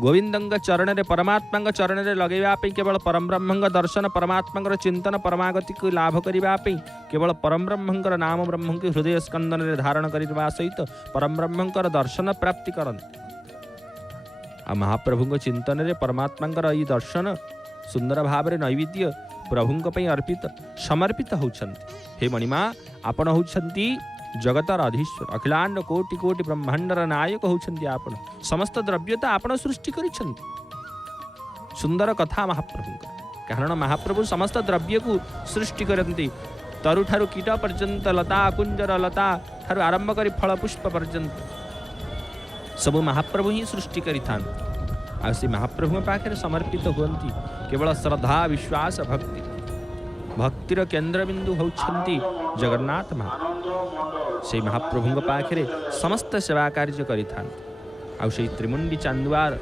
गोविंद चरण रे परमात्मा चरण रे लगेवाई केवल परम ब्रह्म दर्शन परमात्मा चिंतन परमागति को लाभ करने केवल परम ब्रह्म नाम ब्रह्म की हृदय स्कंदन रे धारण करने सहित परम ब्रह्म दर्शन प्राप्ति करते। आ महाप्रभु चिंतन रे परमात्मा ये दर्शन सुंदर भाव नैवेद्य प्रभु अर्पित समर्पित होउछन्ति। हे मणिमा आपण होउछन्ति जगतर अधीश्वर अखिलांड कोटि कोटि ब्रह्मांडर नायक होउछन्ति। आपण समस्त द्रव्य तो आपण सृष्टि करिछन्ति। सुंदर कथा महाप्रभु कारण महाप्रभु समस्त द्रव्य को सृष्टि करती तरु ठारु कीट पर्यंत लता कुंजर लता ठारु आरंभ करी फल पुष्प पर्यंत सब महाप्रभु ही सृष्टि करिथान। आ से महाप्रभु पाखे समर्पित हुअन्ति केवल श्रद्धा विश्वास भक्ति भक्तिर केन्द्रबिंदु होउछन्ति जगन्नाथ महाप्रभु। से महाप्रभु पाखे समस्त सेवा कार्य करिथान। आ से त्रिमुंडी चांदुआर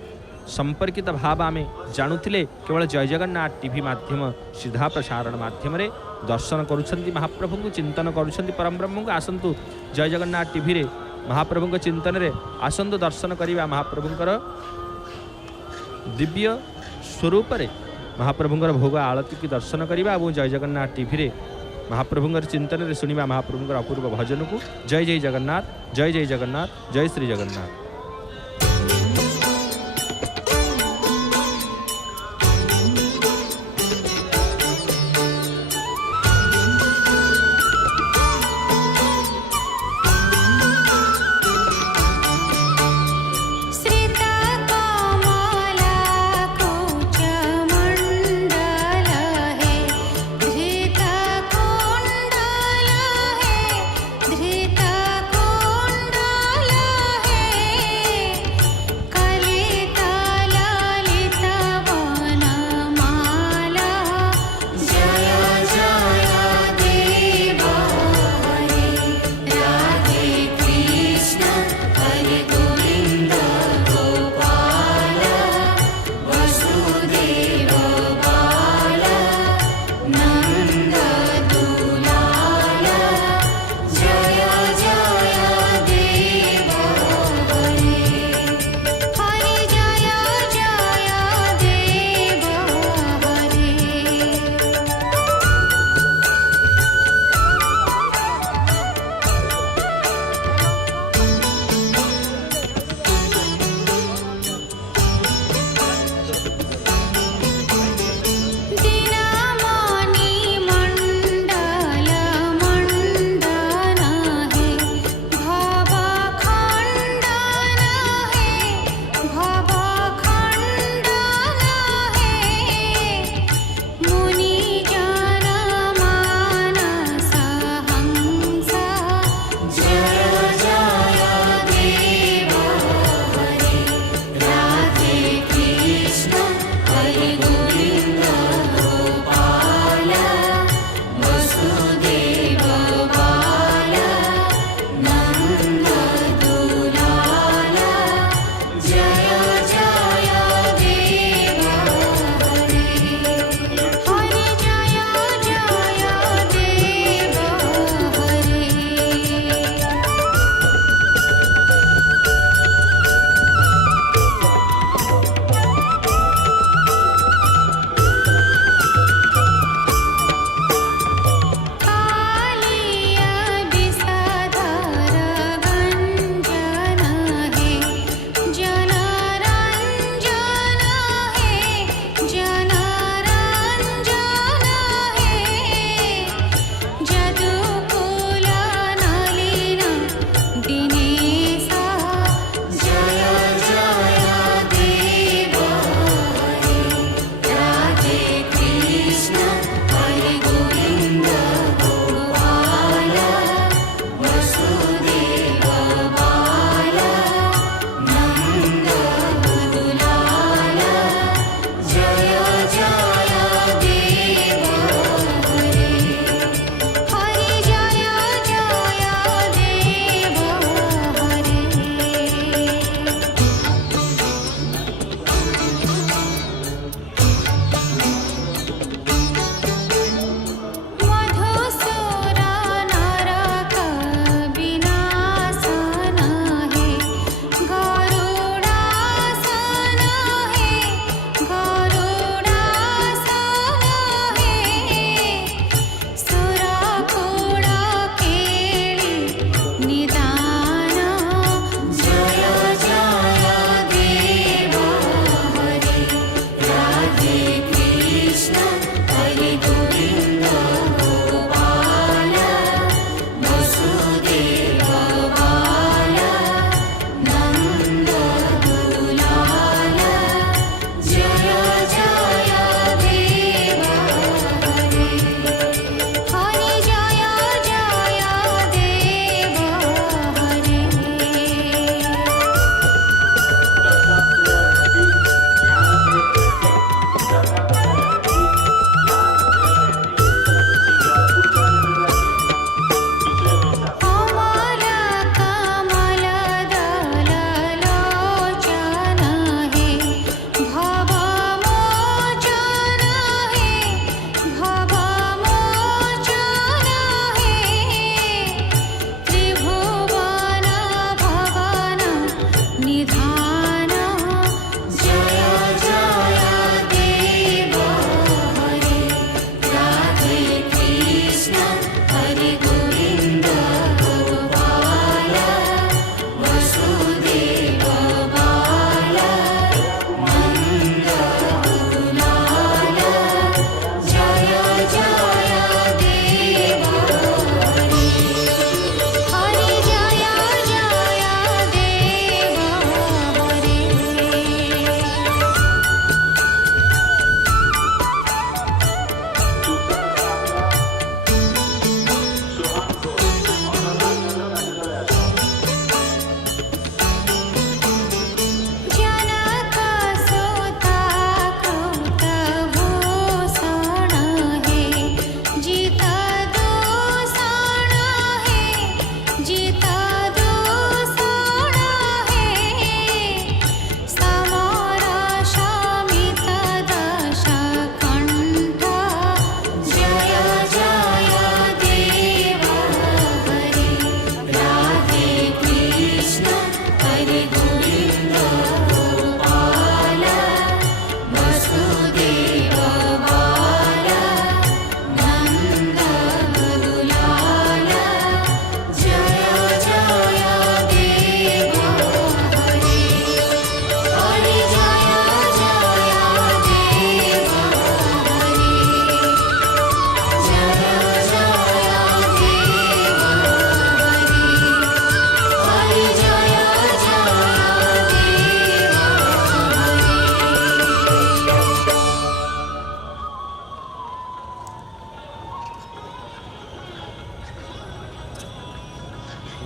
संपर्कित भाव आम जानुथिले केवल जय जगन्नाथ टीवी माध्यम सीधा प्रसारण माध्यम रे दर्शन करुछन्ति महाप्रभु को चिंतन करुछन्ति परम ब्रह्म को। आसंतु जय जगन्नाथ टीवी रे महाप्रभु को चिंतन रे आसंतु दर्शन करिबा महाप्रभुंकर दिव्य स्वरूप रे महाप्रभुंकर भोग आळती की दर्शन करिबा और जय जगन्नाथ टीवी रे महाप्रभुंकर चिंतन रे सुनिबा महाप्रभुंकर अपूर्व भजन को। जय जय जगन्नाथ जय जय जगन्नाथ जय श्री जगन्नाथ।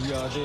यदि